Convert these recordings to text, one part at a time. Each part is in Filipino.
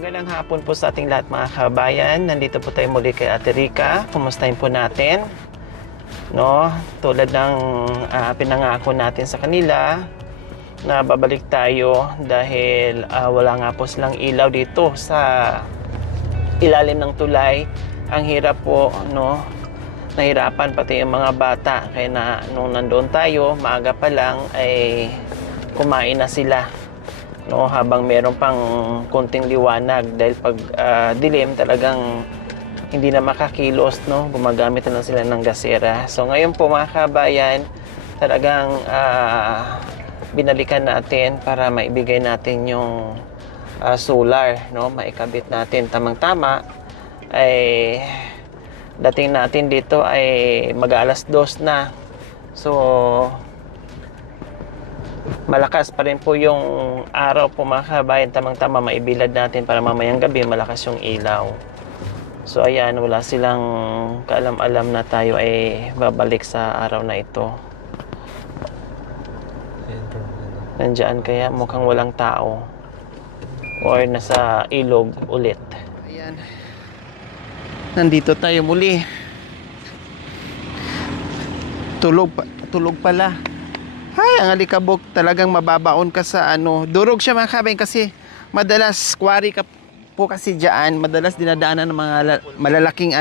Magandang hapon po sa ating lahat mga kabayan. Nandito po tayo muli kay Ate Rica. Kumustahin po natin. No? Tulad ng pinangako natin sa kanila na babalik tayo dahil wala nga po silang ilaw dito sa ilalim ng tulay. Ang hirap po, no? Nahirapan pati yung mga bata. Kaya na nung nandoon tayo, maaga pa lang ay kumain na sila. No, habang meron pang konting liwanag dahil pag dilim talagang hindi na makakilos, no, gumagamit na lang sila ng gasera. So ngayon po mga kabayan, talagang binalikan natin para maibigay natin yung solar, no, maikabit natin tamang-tama. Ay dating natin dito ay mag-alas 2 na. So malakas pa rin po yung araw po mga kabayan, tamang-tama maibilad natin para mamayang gabi malakas yung ilaw. So ayan, wala silang kaalam-alam na tayo ay babalik sa araw na ito. Nandiyan kaya mukhang walang tao or nasa ilog ulit. Ayan, nandito tayo muli. Tulog pala. Ay, ang alikabok talagang mababaon ka sa ano. Durog siya mga kabayan kasi madalas quarry ka po kasi dyan. Madalas dinadaanan ng mga malalaking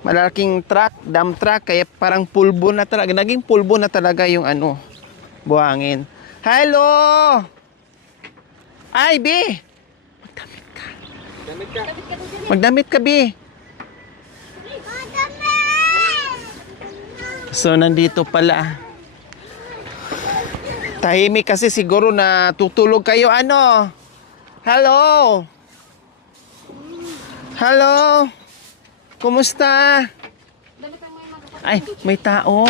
malaking truck, dump truck. Kaya parang pulbo na talaga. Naging pulbo na talaga yung buhangin. Hello! Ay, Bi! Magdamit ka. Magdamit ka, Bi. So, nandito pala. Tahimik kasi siguro na tutulog kayo. Hello? Hello? Kumusta? Ay, may tao.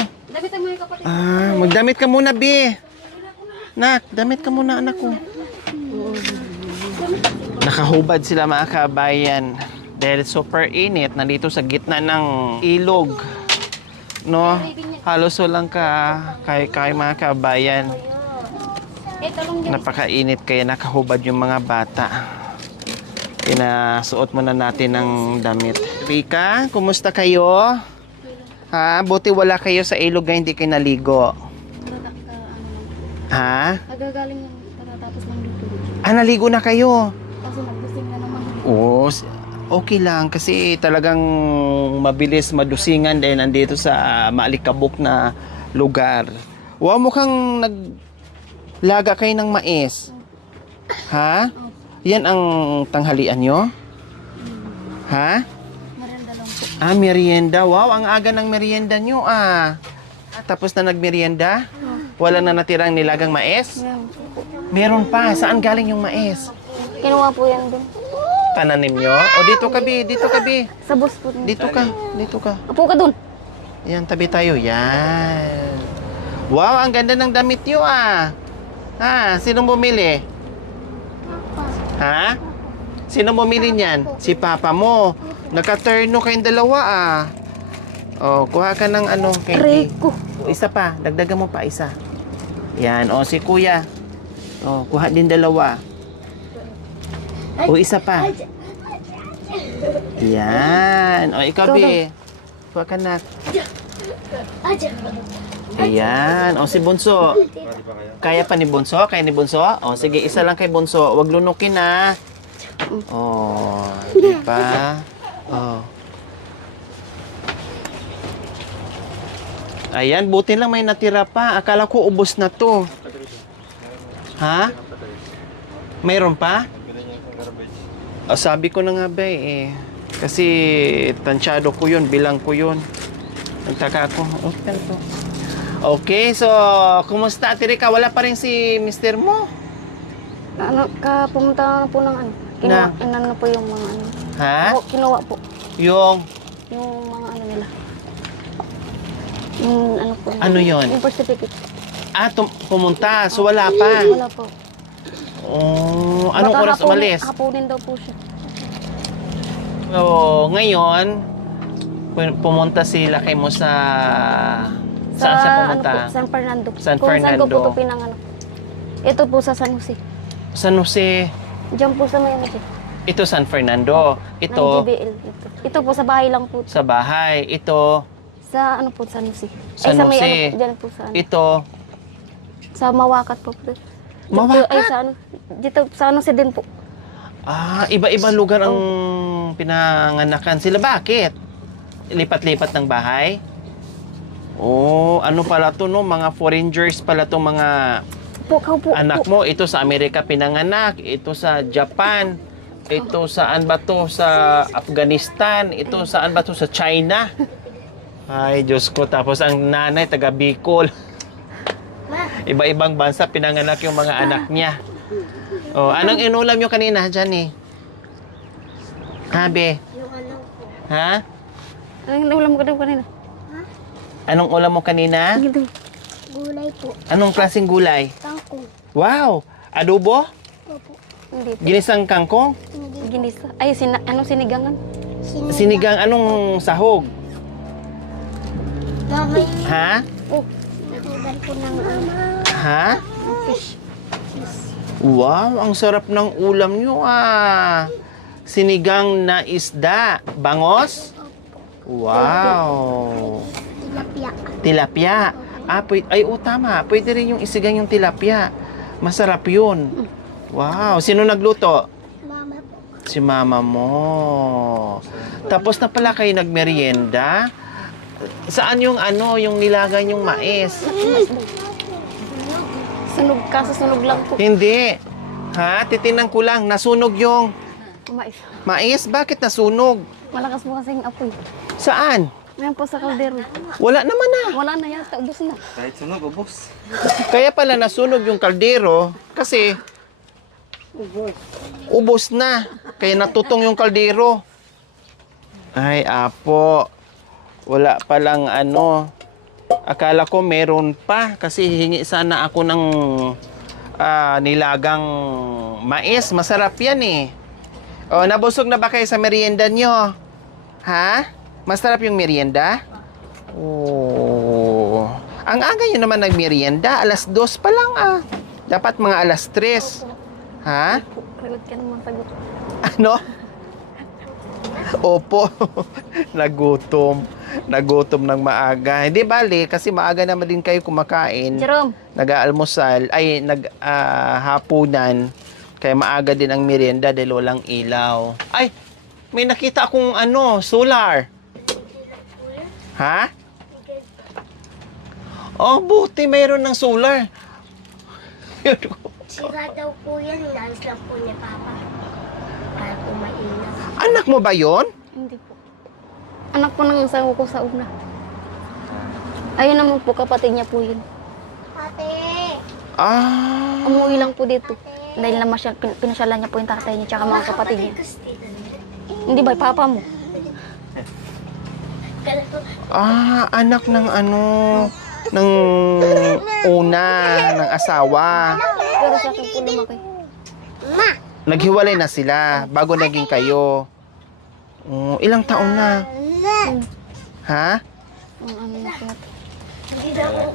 Magdamit ka muna, Bi. Nak, damit ka muna, anak ko. Nakahubad sila mga kabayan. Dahil super init. Nandito sa gitna ng ilog. No? Halos walang kay mga kabayan. Napakainit kaya nakahubad yung mga bata. Pinasuot muna natin ng damit. Rica, kumusta kayo? Ha? Buti wala kayo sa ilog na hindi kayo naligo. Ha? Nagagaling yung tapos ng dito. Naligo na kayo? Kasi nagdusing na naman. Oo, okay lang kasi talagang mabilis madusingan dahil nandito sa maalikabok na lugar. Wow, mukhang naglaga kayo ng mais. Ha? Yan ang tanghalian nyo? Ha? Merienda lang po. Merienda. Wow, ang aga ng merienda nyo Tapos na nagmerienda? Wala na natirang nilagang mais? Meron pa. Saan galing yung mais? Kinuha po yan dun. Pananim nyo? O dito ka, Bi. Dito ka, Bi. Sa bus po. Dito ka. Dito ka. Upo ka dun. Yan, tabi tayo. Yan. Wow, ang ganda ng damit nyo sinong bumili? Ha? Sino bumili niyan? Si Papa mo. Nakaterno kayong dalawa O, kuha ka ng candy. Rico. Isa pa. Dagdagan mo pa isa. Yan. O, si Kuya. O, kuha din dalawa. O, isa pa. Yan. O, ikaw, Bi. Kuha ka na. Ayan. O, si Bunso. Kaya pa ni Bunso? Kaya ni Bunso? O, sige, isa lang kay Bunso. Huwag lunukin, O, di ba? O. Ayan, buti lang may natira pa. Akala ko ubos na to. Ha? Mayroon pa? Sabi ko na nga ba kasi tansyado ko yun, bilang ko yun. Nagtaka ako. Okay to. Okay, so kumusta Ate Rica? Wala pa rin si mister mo? Pumunta na po ng Kinuha na po yung mga Ha? Kinuha po. Yung Mga nila. Yung po. Ano yun? Yung birth certificate. Pumunta. So wala pa? Wala po. Oh, anong Baka oras umalis? Hapunin daw po siya. So, ngayon, pumunta sila kay mo sa... Saan siya pumunta? Po, San Fernando. San Kung Fernando. saan ko po ito pinanganak. Ito po sa San Jose. San Jose. Diyan po sa may ano, sir. Ito San Fernando. Ng Ito GBL. Ito po sa bahay lang po. sa bahay. Ito Sa ano po, San Jose. San Ay, sa may Jose. ano, dyan po sa ano. ito Sa Mawakat po. Mawakat? Ay, sa ano. Dito, sa ano si din po. Iba-ibang lugar ang pinanganakan sila. Bakit? Lipat-lipat ng bahay? Oh, ano pala to no? Mga foreigners pala to mga Po, po. anak mo. Ito sa Amerika pinanganak. Ito sa Japan. Ito saan ba to? Sa Afghanistan. Ito saan ba to? Sa China. Ay, Diyos ko. Tapos ang nanay, taga Bicol. Iba-ibang bansa pinanganak yung mga anak niya. Oh, anong inulam nyo kanina, Johnny? Habe? Ha? Ang ulam ko daw kanina. Anong ulam mo kanina? Dito. Gulay po. Anong klaseng gulay? Kangkong. Wow! Adobo? Opo. Hindi po. Ginisang kangkong? Hindi. Ginisa. Ay, sinigangan. Sinigang anong sahog? Mamay. Ha? Oh, Nakuban po ng ama. Ha? fish. Wow, ang sarap ng ulam nyo Sinigang na isda. Bangos? Wow! Tilapia. Tilapia. Ay, tama. Pwede rin yung isigang yung tilapia. Masarap yun. Wow. Sino nagluto? Mama po. Si mama mo. Tapos na pala kayo nagmerienda? Saan yung yung nilagay yung mais? Sunog, kaso sunog lang po. Hindi. Ha? Titinan ko lang. Nasunog yung Mais. mais? Bakit nasunog? Malakas po kasing apoy. Saan? Ngayon po sa kaldero. Wala naman na. Wala na yata, ubos na. Kahit sunog, ubos. Kaya pala nasunog yung kaldero kasi ubos na. Kaya natutong yung kaldero. Ay, apo. Wala palang Akala ko meron pa kasi hingi sana ako ng nilagang mais. Masarap yan eh. O, nabusog na ba kayo sa merienda nyo? Ha? Masarap yung merienda? Oh. Ang aga nyo naman nagmerienda. 2:00 pa lang Dapat mga 3:00. Ha? Kagot ka naman sagot. Ano? Opo. Nagutom. Nagutom ng maaga. Hindi bali, kasi maaga naman din kayo kumakain. Jerome, Nag-aalmusal, ay naghapunan. Kaya maaga din ang merienda dahil walang ilaw. Ay, may nakita akong solar. Ha? Oh, buti mayroon ng solar. Sira daw po yan. Inalis lang po ni Papa. Para po mainam. Anak mo ba yon? hindi po. Anak po ng asawa ko sa una. Ayun naman po, kapatid niya po yun. Ate! Umuwi lang po dito. Dahil naman siya, pinasyalan niya po yung tatay niya tsaka mga kapatid niya. Hindi ba, papa mo? Anak ng ng una, ng asawa. Pero sa akin po lumaki. Ma! Naghiwalay na sila bago naging kayo. Ilang taon na? Ha? Ang ano na po natin. Hindi daw po.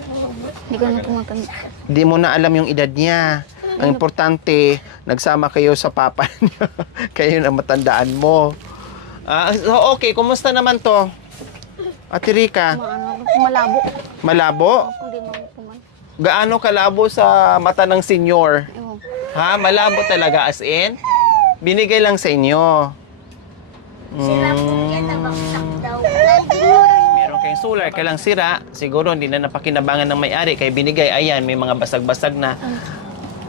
Hindi ko na po matanda. Di mo na alam yung edad niya. Ang importante, nagsama kayo sa papa niya. Kayo na matandaan mo. So okay, kumusta naman to? Ate Rica, Malabo. malabo? Hindi mo po man. Gaano kalabo sa mata ng senyor? Ewan. Ha? Malabo talaga as in? Binigay lang sa inyo. Sira po yan. Nabaksak daw. Meron kayong solar, kailang sira. Siguro hindi na napakinabangan ng may-ari. Kaya binigay, ayan, may mga basag-basag na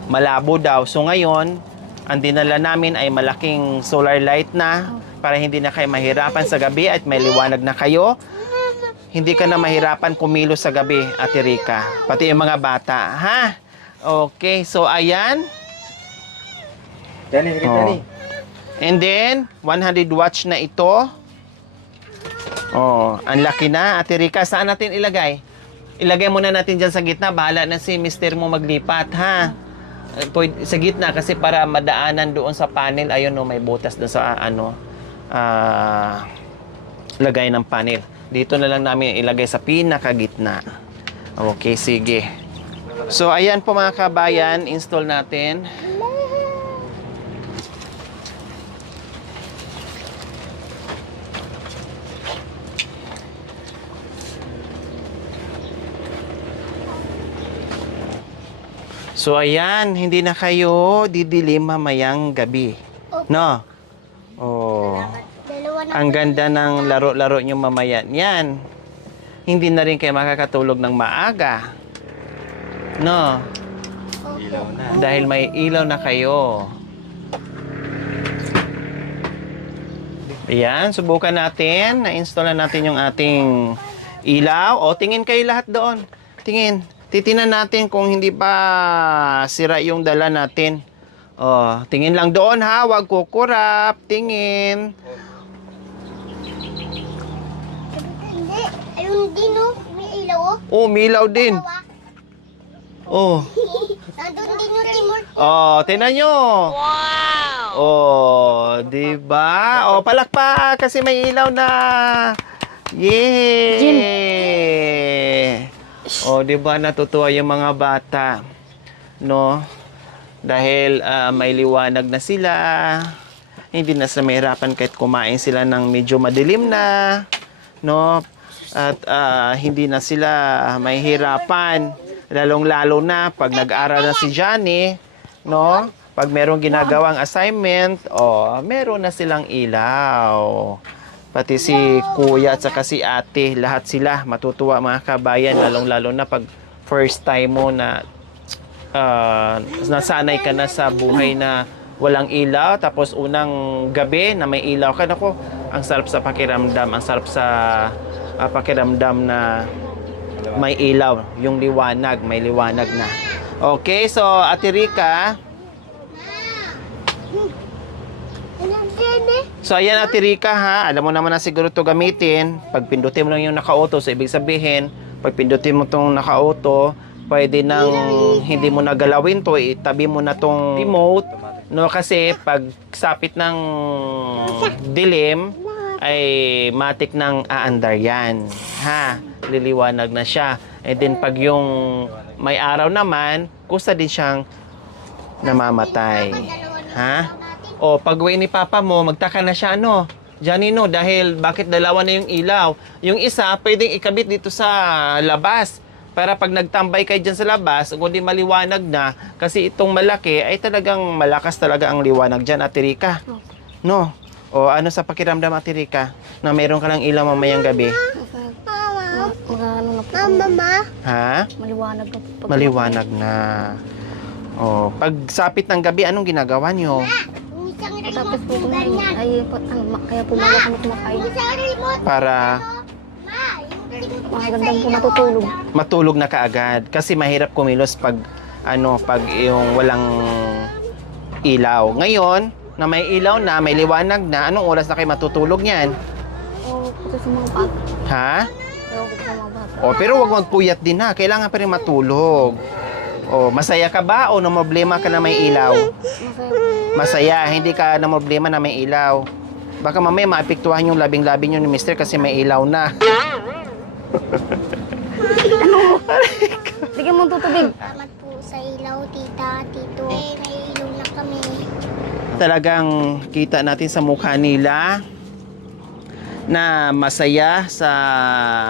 malabo daw. So ngayon, ang dinala namin ay malaking solar light na para hindi na kayo mahirapan sa gabi at may liwanag na kayo. Hindi ka na mahirapan kumilos sa gabi, Ate Rica. Pati yung mga bata, ha? Okay, so ayan. Dali, dali. And then, 100 watts na ito. Oh, ang laki na. Ate Rica, saan natin ilagay? Ilagay muna natin dyan sa gitna. Bahala na si mister mo maglipat, ha? Sa gitna kasi para madaanan doon sa panel. Ayun, may butas doon sa lagay ng panel. Dito na lang namin ilagay sa pinakagitna. Okay, sige. So, ayan po mga kabayan. Install natin. So ayan, hindi na kayo didilim mamayang gabi. No? Oh. Dalawa na Ang ganda ng laro-laro nyo mamaya. Yan. Hindi na rin kayo makakatulog ng maaga. No? Dahil may ilaw na kayo. Ayan, subukan natin. Na-install na natin yung ating ilaw. O, tingin kayo lahat doon. Tingin. Titinan natin kung hindi pa sira yung dala natin. O, tingin lang doon ha. Huwag kukurap. Tingin. Hindi. Ayun din, no? May ilaw, oh. Oh, milaw din. Dalawa. Oh. Nandun din yung Timur. Oh, tingnan nyo. Wow! Oh, di ba? Oh, palakpak kasi may ilaw na. Yay! Oh, di ba natutuwa yung mga bata? No? Dahil may liwanag na sila. Hindi na sila mahirapan kahit kumain sila ng medyo madilim na. No? At hindi na sila mahihirapan. Lalong-lalo na pag nag-aral na si Johnny, no? Pag merong ginagawang assignment, meron na silang ilaw. Pati si kuya at saka si ate, lahat sila matutuwa mga kabayan, lalong-lalo na pag first time mo na nasanay ka na sa buhay na walang ilaw, tapos unang gabi na may ilaw ka, nako, ang sarap sa pakiramdam, ang sarap sa pakiramdam na may ilaw, yung liwanag, may liwanag na. Okay, so Ate Rica. So ayan Ate Rica ha, alam mo naman na siguro to gamitin. Pag pindutin mo lang yung naka-auto, so ibig sabihin, pag pindutin mo tong naka-auto, pwede nang hindi mo nagalawin to, itabi mo na tong remote. No, kasi pag sapit ng dilim, ay matik ng aandar yan. Ha? Liliwanag na siya. And then pag yung may araw naman, kusa din siyang namamatay. Ha? O pag uwi ni Papa mo, magtaka na siya, no? Janino, dahil bakit dalawa na yung ilaw? Yung isa, pwedeng ikabit dito sa labas. Para pag nagtambay kayo dyan sa labas, kung di maliwanag na, kasi itong malaki, ay talagang malakas talaga ang liwanag dyan, Ate Rica. No? O ano sa pakiramdam, Ate Rica, na meron ka ng ilaw mamayang gabi? Ano na po. Mama. Maliwanag Ha? na po. Maliwanag na. O, pag sapit ng gabi, anong ginagawa nyo? Yung isang Tapos remote po yung kumain. ganyan. Ay, kaya pumaga kami kumakain. Yung isang remote. Para Ma, yung remote. Magandang po natutulog. matulog na kaagad. Kasi mahirap kumilos pag, pag yung walang ilaw. Ngayon, na may ilaw na, may liwanag na, anong oras na kayo matutulog niyan? Oo, kasi sa mga bata. Ha? Ewan ko sa mga bata. O, pero wag magpuyat din ha. Kailangan pa rin matulog. O, masaya ka ba o problema ka na may ilaw? Masaya po. Masaya, hindi ka na problema na may ilaw. Baka mamaya maapektuhan yung labing-labi nyo ni Mister kasi may ilaw na. Bigyan mo tutubig. Salamat po sa ilaw, tita, tito. May ilaw na kami. Talagang kita natin sa mukha nila na masaya sa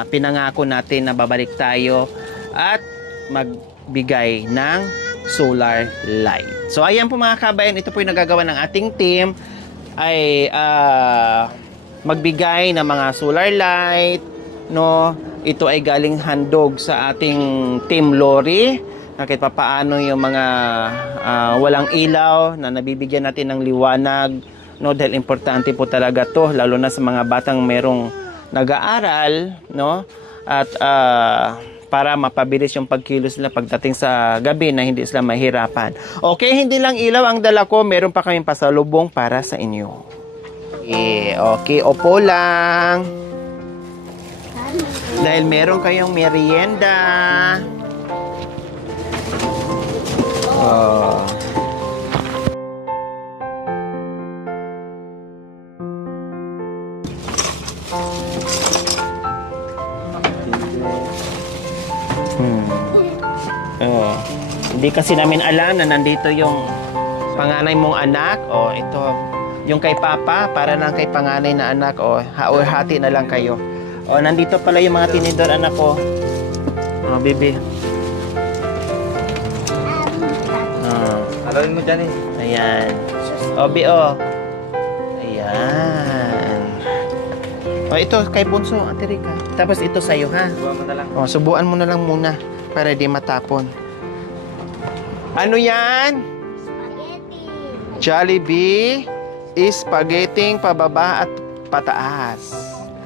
pinangako natin na babalik tayo at magbigay ng solar light. So ayan po mga kabayan, ito po yung nagagawa ng ating team ay magbigay ng mga solar light, no? Ito ay galing handog sa ating Team Lori. Kahit papaano yung mga walang ilaw na nabibigyan natin ng liwanag, no? Dahil importante po talaga to, lalo na sa mga batang merong nag-aaral, no? At para mapabilis yung pagkilos nila pagdating sa gabi na hindi sila mahirapan. Okay, hindi lang ilaw ang dala ko, meron pa kaming pasalubong para sa inyo. Okay, opo lang. Dahil meron kayong merienda. Oh. Oh. Hindi kasi namin alam na nandito yung panganay mong anak. Oh, ito. Yung kay Papa, para lang kay panganay na anak. Oh, hati na lang kayo. Oh, nandito pala yung mga tinidor anak ko. Oh, baby. mo dyan eh. Ayan. Obi, oh. Ayan. O, ito, kay Bunso, Ate Rica. Tapos ito sa'yo, ha? Buwan mo na lang. O, subuan mo na lang muna para di matapon. Ano yan? Spaghetti. Jollibee is spaghetti pababa at pataas.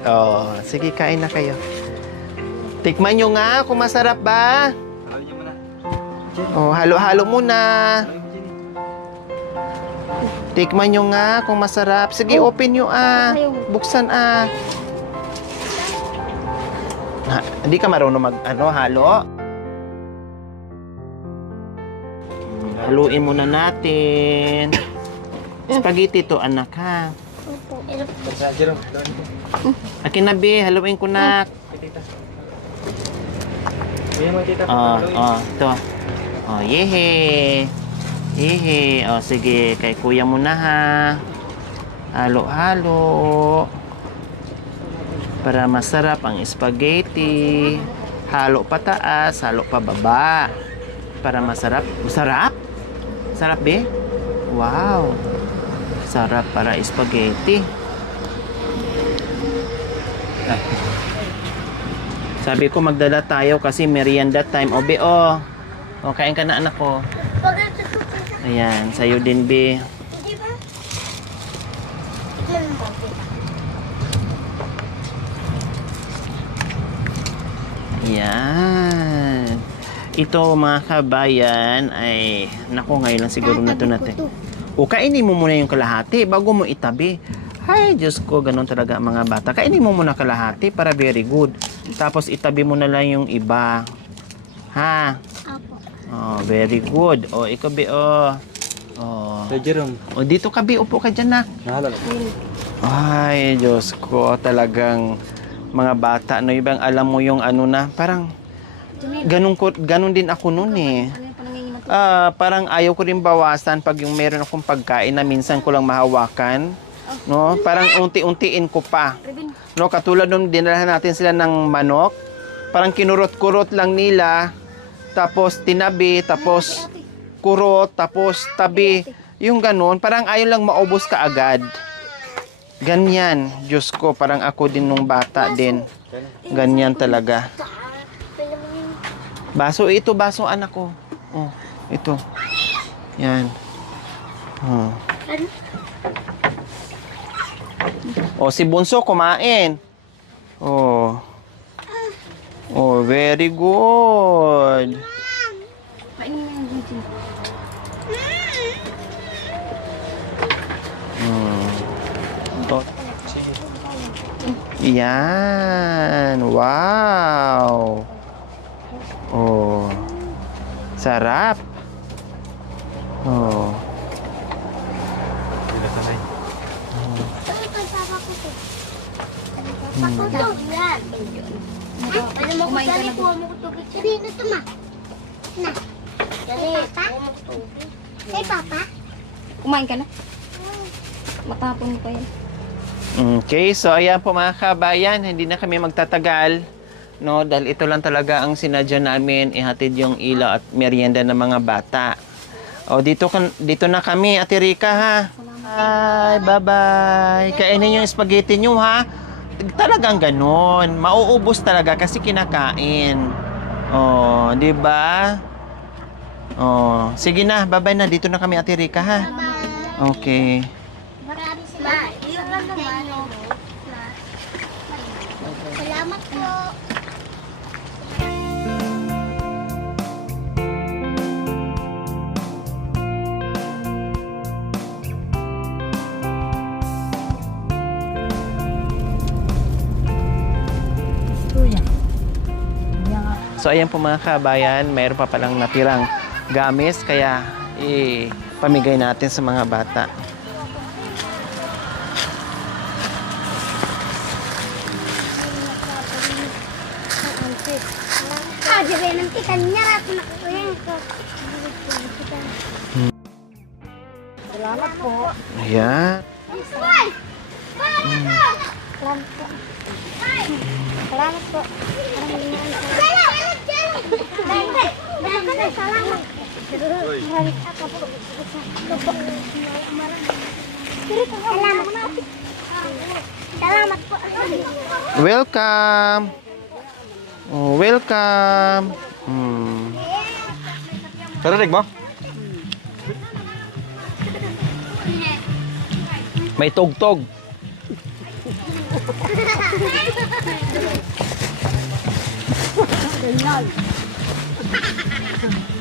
Oh, sige, kain na kayo. Tikman nyo nga kung masarap ba. Halawin niyo muna. Oh, halo-halo muna. Halawin mo dyan eh. Tikman nyo nga kung masarap. Sige, open nyo Buksan Hindi ka marunong halo? Haluin muna natin. Spaghetti to, anak, ha? Opo. Sa Jerome. Halawin mo. Akin na, be. Haluin ko, nak. Kay tita. Kuya mo, tita. Halawin. Ito. Yehe. Yehe. Sige. Kay kuya mo na, ha? Halo-halo. Para masarap ang spaghetti. Halo pataas, halo pababa. Para masarap. Sarap? Sarap, be? Wow. Sarap para spaghetti. Sabi ko magdala tayo kasi merienda time. O, be, kain ka na, anak ko. Ayan, sa'yo din, be. Hindi ba? Tignan mo, tita. Ayan. Ito, mga kabayan, ay, naku, ngayon lang siguro na ito natin. O, kainin mo muna yung kalahati bago mo itabi. Ay, Diyos ko, ganun talaga ang mga bata. Kainin mo muna kalahati para very good. Tapos itabi mo na lang yung iba. Ha? Apo. Very good. Ikaw, be, Sa Jerome. dito ka, be, upo ka dyan, nak. Nahalal. Ay, Diyos ko, talagang mga bata, no, ibang alam mo yung ano na, parang ganun din ako noon eh. Parang ayaw ko rin bawasan pag yung meron akong pagkain na minsan ko lang mahawakan, no? Parang unti-untiin ko pa. No, katulad nung dinalahan natin sila ng manok, parang kinurot-kurot lang nila, tapos tinabi, tapos kurot, tapos tabi. Yung ganun, parang ayaw lang maubos ka agad. Ganyan, Diyos ko, parang ako din nung bata din. Ganyan talaga. Baso, ito, baso, anak ko. Ito. Yan. Si Bunso, kumain. Very good. Yan. Wow. Sarap. Pwede mo ko dali po mo tubig. Dali na ito, ma. Na. Dali, po mo tubig. Kay Papa? Kumain ka na? Matapon pa yan. Okay, so ayan po mga kabayan, hindi na kami magtatagal, no? Dahil ito lang talaga ang sinadya namin, ihatid yung ilaw at merienda ng mga bata. Dito na kami, Ate Rica, ha? Bye, bye-bye. Kainin yung spaghetti nyo, ha? Talagang ganun. Mauubos talaga kasi kinakain. Di ba? Sige na, bye-bye na. Dito na kami, Ate Rica, ha? Okay. Marami sila. Yung lang naman. Salamat po. So ayan po mga kabayan, mayroon pa palang natirang gamis kaya pamigay natin sa mga bata. Jadi nanti kanya aku nak kuing ke. Selamat po. Ayan. Selamat po. Selamat po. Salamat. Salamat po. Welcome. Oh, welcome. Karinig mo? May tugtog.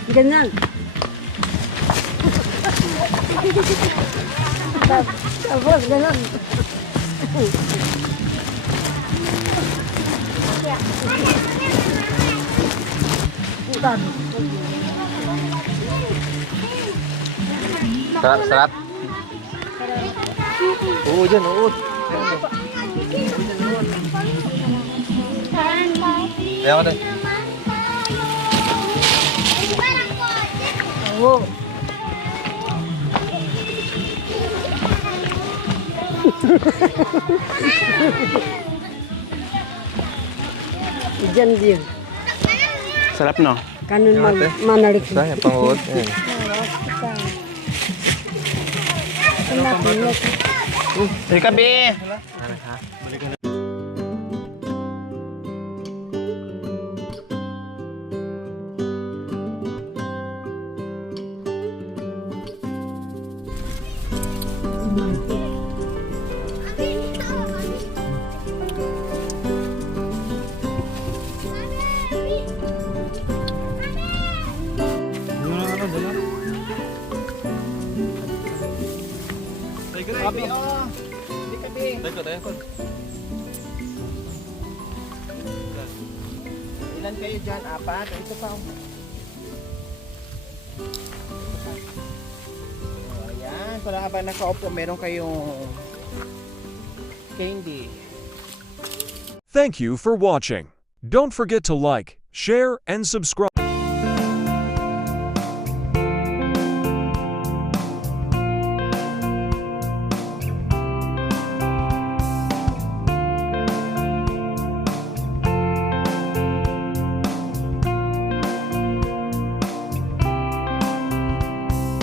Ganyan. Tapos, ganun. Sarap, sarap. Oo, dyan, oo. Ayaw ko na. Oo. Diyan din. Sarap, no? Kanon Yung ate. manalik. Sa, yung panguhod. Ayan. Rika, be. Kabi, oh. Hindi, kabi. Ilan kayo dyan? Apat? Ito pa. Ayan. Para habang nakaupo, meron kayong candy. Thank you for watching. Don't forget to like, share, and subscribe.